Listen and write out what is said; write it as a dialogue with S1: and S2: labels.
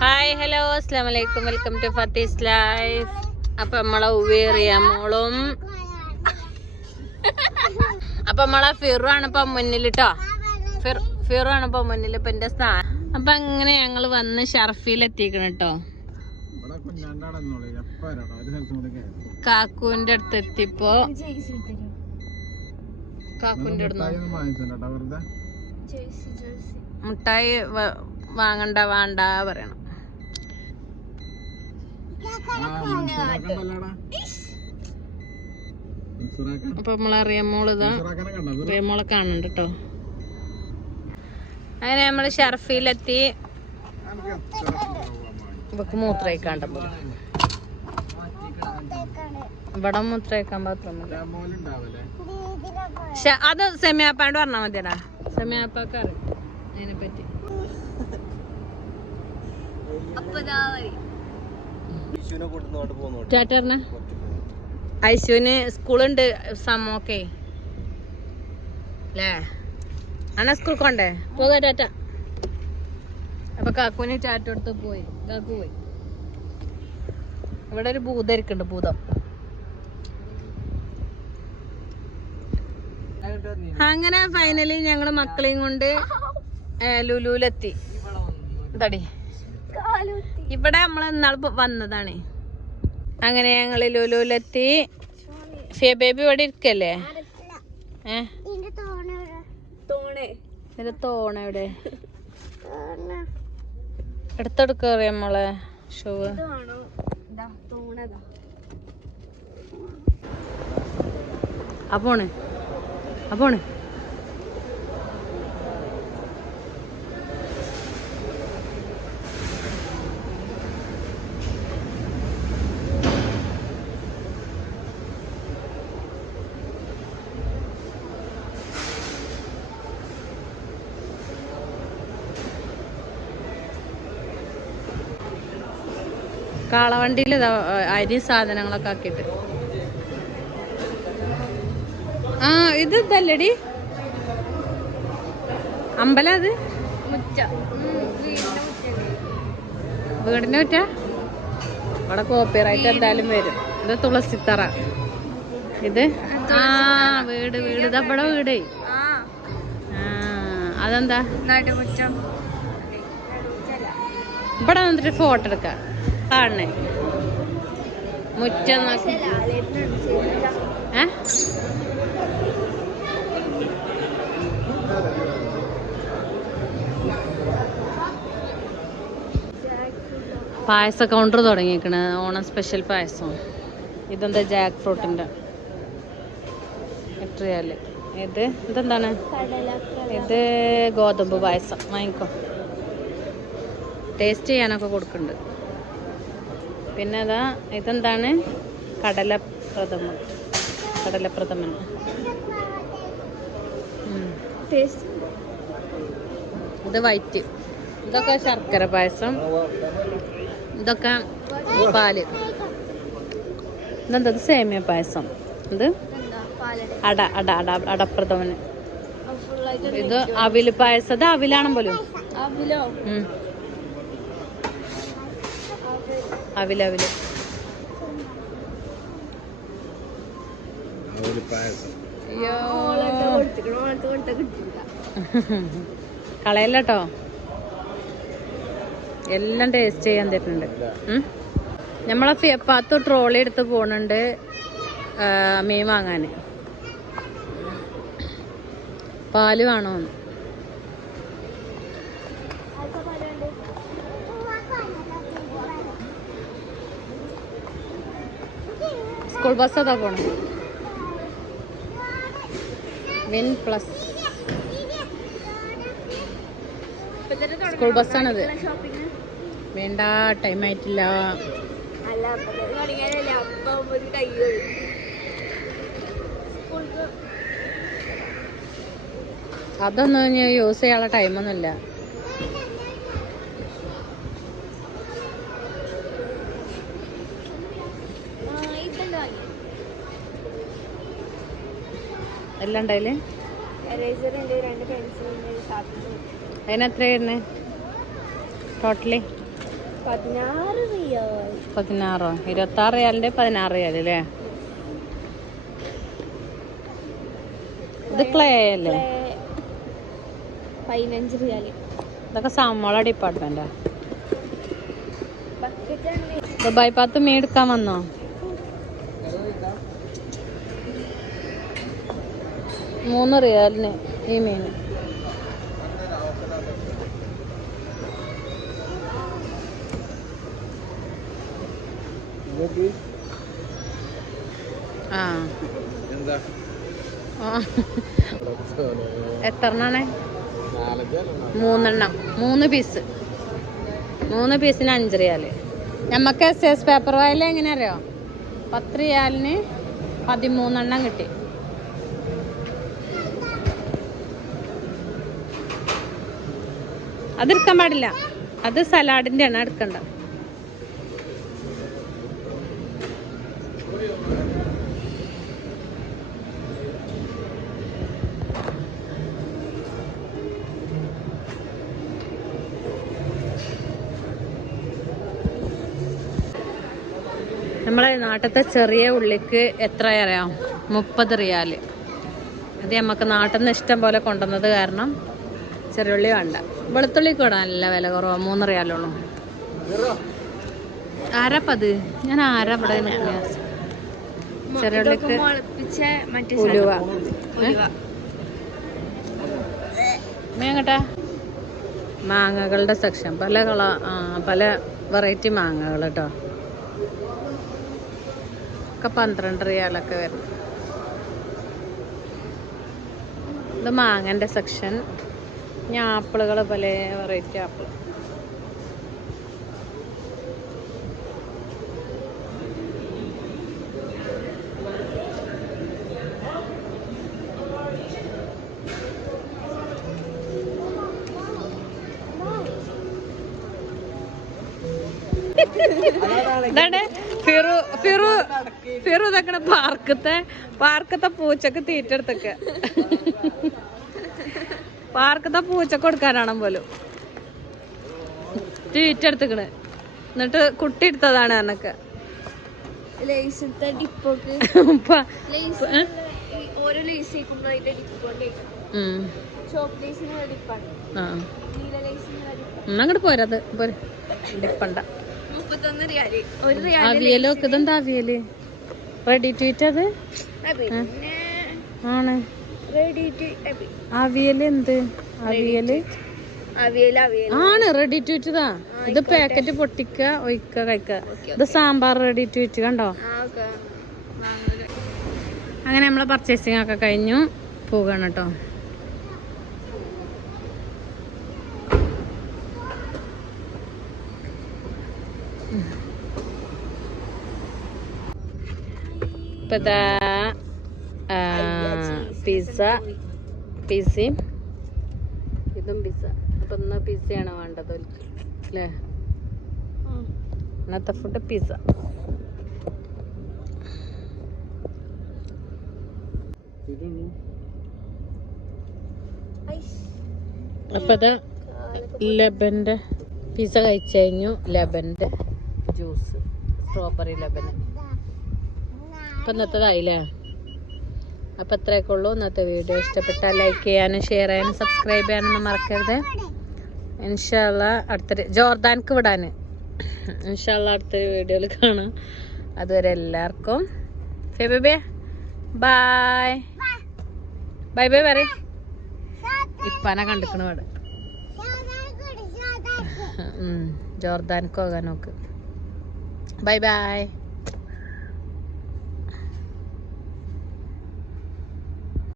S1: Hi hello അസ്സാം വലൈക്കും welcome to Fathi's life അപ്പൊ നമ്മളെ ഉവേറിയ മോളും അപ്പൊ നമ്മളെ ഫിറു ആണ് ഇപ്പൊ മുന്നിൽ കേട്ടോ ഫിറു ആണ് ഇപ്പൊ മുന്നിൽ ഇപ്പൊ എന്റെ സ്ഥാനം. അപ്പൊ അങ്ങനെ ഞങ്ങൾ വന്ന് ഷർഫിൽ എത്തിക്കണം കേട്ടോ കാക്കൂന്റെ അടുത്ത് എത്തിപ്പോ. കാക്കുവിന്റെ അടുത്ത് മുട്ടായി വാങ്ങണ്ട വേണ്ട പറയണം. അപ്പൊ നമ്മളെ റിയമോൾ ഇതാ
S2: മൻസൂറാക്കനെ കണ്ടോ?
S1: റിയമോളെ കാണുന്നുണ്ട് കേട്ടോ അങ്ങനെ നമ്മൾ ഷർഫിയിലെത്തി. ഇവക്ക് മൂത്രയിക്കാണ്ട ഇവിടെ മൂത്രയിക്കാൻ പക്ഷെ അത് സെമിയാപ്പാണ്ട് പറഞ്ഞാ മതിയടാ. സെമിയാപ്പാക്കറി അതിനെ പറ്റി
S2: വിഷുവിനെ
S1: ഐശുവിന് സ്കൂളുണ്ട് സമോക്കെ. അല്ലേ അണ സ്കൂൾ കൊണ്ടേ? പോകാ ടാറ്റ അപ്പൊ കാക്കുവിന് ചാറ്റ എടുത്ത് പോയി. കാക്കു പോയി. ഇവിടെ ഒരു ഭൂതം ഇരിക്കുന്നുണ്ട് ഭൂതം. അങ്ങനെ ഫൈനലി ഞങ്ങൾ മക്കളെയും കൊണ്ട് ലുലുവിലെത്തി. തടി ഇവിടെ നമ്മൾ ഇന്നാൾ വന്നതാണ്. അങ്ങനെ ഞങ്ങൾ ലുലുലെത്തി. ഫിയ ബേബി ഇവിടെ ഇരിക്കല്ലേ? ഏ? ഇതിന്റെ തോണ ഇവിടെ എടുത്തെടുക്ക അറിയാം നമ്മളെ ഷൂ അപ്പോണ് അപ്പോണ് കാളവണ്ടിയിൽ അരി സാധനങ്ങളൊക്കെ ആക്കിയിട്ട്. ആ ഇത് ഇതല്ലടി. അമ്പലം അത്? വീടിന്റെ മുറ്റ? ഇവിടെ കോപ്പിറൈറ്റ് എന്തായാലും വരും. ഇത് തുളസിത്തറ. ഇത്? ആ വീട് വീട്. ഇത് ഇവിടെ വീട്. അതെന്താ? ഇവിടെ വന്നിട്ട് ഫോട്ടോ എടുക്കാം. കാണണേ മുറ്റം പായസ കൗണ്ടർ തുടങ്ങിയേക്കണ്. ഓണം സ്പെഷ്യൽ പായസം ഇതെന്താ ജാക്ക് ഫ്രൂട്ടിന്റെ എത്രയാൽ? ഇത് ഇതെന്താണ്? ഇത് ഗോതമ്പ് പായസം. വാങ്ങിക്കോ. ടേസ്റ്റ് ചെയ്യാനൊക്കെ കൊടുക്കുന്നുണ്ട് പിന്നെ അതാ ഇതെന്താണ്? കടലപ്രഥമൻ. പ്രഥമൻ കടല പ്രഥമൻ ഇത് വൈറ്റ് ഇതൊക്കെ ശർക്കര പായസം. ഇതൊക്കെ പാൽ. ഇതെന്താ ഇത് സേമിയ പായസം. ഇത്? അട അട അട അടപ്രഥമന്. ഇത് അവിൽ പായസം. ഇത് അവിലാണം പോലും ഉം. അവിൽ. അവിൽ
S2: പായസം.
S1: അയ്യോ. കളയല്ലോ എല്ലാം ടേസ്റ്റ് ചെയ്യാൻ തരുന്നുണ്ട്. നമ്മളെ ഫിയപ്പാത്ത് ട്രോളി എടുത്ത് പോണുണ്ട് മീൻ വാങ്ങാൻ പാൽ വേണോന്ന്. സ്കൂൾ ബസ് അതാ പോണേ? വിൻ പ്ലസ് സ്കൂൾ ബസ്സാണത് വേണ്ട ടൈം ആയിട്ടില്ല. അതൊന്നും യൂസ് ചെയ്യാനുള്ള ടൈമൊന്നുമില്ല എല്ലാം ഉണ്ടായില്ലേ?
S3: എറേസർ ഉണ്ട് രണ്ട് പെൻസിൽ ഉണ്ട് ഷാർപ്പനർ
S1: അതിന് ടോട്ടലി
S3: പതിനാറ് റിയാൽ
S1: പതിനാറോ? ഇരുപത്തി ആറ് റിയാലിന്റെ പതിനാറ് റിയാൽ അല്ലേ ഇത് ക്ലേ അല്ലേ?
S3: പതിനഞ്ച് റിയാൽ.
S1: ഇതൊക്കെ സമ്മള ഡിപ്പാർട്ട്മെന്റാ ദുബായ് പാത്ത് മീൻ എടുക്കാൻ വന്നോ? മൂന്ന് റിയാലിന് ഈ മീൻ. ആ. എത്രണ്ണാണ്? മൂന്നെണ്ണം. മൂന്ന് പീസ്. മൂന്ന് പീസിന് അഞ്ച് റിയാൽ. നമുക്ക് എസ് എസ് പേപ്പർ വായിൽ എങ്ങനെ അറിയോ? പത്ത് റിയാലിന് പതിമൂന്നെണ്ണം കിട്ടി. അതെടുക്കാൻ പാടില്ല. അത് സലാഡിന്റെ ആണ് എടുക്കണ്ട. നമ്മളെ നാട്ടത്തെ ചെറിയ ഉള്ളിക്ക് എത്ര അറിയാം? മുപ്പത് റിയാൽ. അത് നമുക്ക് നാട്ടിൽ നിന്ന് ഇഷ്ടം പോലെ കൊണ്ടുവന്നത് കാരണം ചെറിയ ഉള്ളി വേണ്ട. വെളുത്തുള്ളിക്ക് ഇവിടെ നല്ല വില കുറവാണ് മൂന്നറിയാലുള്ളൂ ആരാപ്പത് ഞാൻ ആരാ ഇവിടെ ഉലുവ. മേങ്ങട്ടാ? മാങ്ങകളുടെ സെക്ഷൻ. പല കള പല വെറൈറ്റി മാങ്ങകൾ കേട്ടോ ഒക്കെ പന്ത്രണ്ട് റിയാലൊക്കെ വരും. ഇത് മാങ്ങന്റെ സെക്ഷൻ. ഞാൻ ആപ്പിളുകൾ പല വെറൈറ്റി ആപ്പിൾ. ഇതാണ് ഫിറു ഫിറു ഫിറു ഇതൊക്കെ പാർക്കത്തെ പാർക്കത്തെ പൂച്ചക്ക് തീറ്റ എടുത്തൊക്കെ. പാർക്കത്തെ പൂച്ച കൊടുക്കാനാണ് പോലും. ട്വീറ്റ് എടുത്തുക്കണ്. എന്നിട്ട് കുട്ടി എടുത്തതാണ് എന്നൊക്കെ. അങ്ങോട്ട് പോരാത് പോര് ഡിപ്പണ്ട. അവിയലോ ഇതെന്താ അവിയൽ? റെഡി ട്വീറ്റ് അത്? ആണ്.
S3: റെഡി ടു
S1: അവിയൽ എന്ത്?
S3: അവിയൽ അവിയൽ
S1: ആണ് റെഡി ടു ഇറ്റതാ ഇത്. പാക്കറ്റ് പൊട്ടിക്ക ഒഴിക്ക കഴിക്ക ഇത് സാമ്പാർ റെഡി ടു ഇറ്റ് കണ്ടോ? അങ്ങനെ നമ്മളെ പർച്ചേസിങ് ഒക്കെ കഴിഞ്ഞു. പോകാണ് കേട്ടോ. ഇപ്പൊ പിസ്സ പിസ്സയും ഇതും പിസ്സ. അപ്പൊ ഇന്ന് പിസ്സയാണ് വേണ്ടത്. അല്ലേ? ഇന്നത്തെ ഫുഡ് പിസ്സ. അപ്പൊ അത് ലബന്റെ പിസ്സ കഴിച്ചു കഴിഞ്ഞു. ലബന്റെ ജ്യൂസ് സ്ട്രോബെറി ലബന്. അപ്പൊ ഇന്നത്തേതായില്ലേ? അപ്പൊ അത്രയൊക്കെ ഉള്ളൂ. ഇന്നത്തെ വീഡിയോ ഇഷ്ടപ്പെട്ടാൽ ലൈക്ക് ചെയ്യാനും ഷെയർ ചെയ്യാനും സബ്സ്ക്രൈബ് ചെയ്യാനൊന്നും മറക്കരുത്. ഇൻഷാല്ല അടുത്ത ജോർദാൻക്ക് വിടാൻ ഇൻഷാല്ല അടുത്തൊരു വീഡിയോയിൽ കാണാം. അതുവരെ എല്ലാവർക്കും ഫെബിബേ ബായ് ബൈ ബൈ പറ ഇപ്പനെ കണ്ടിക്കണ ഇവിടെ. ഉം, ജോർദാൻക്ക് പോകാൻ നോക്ക്. Bye bye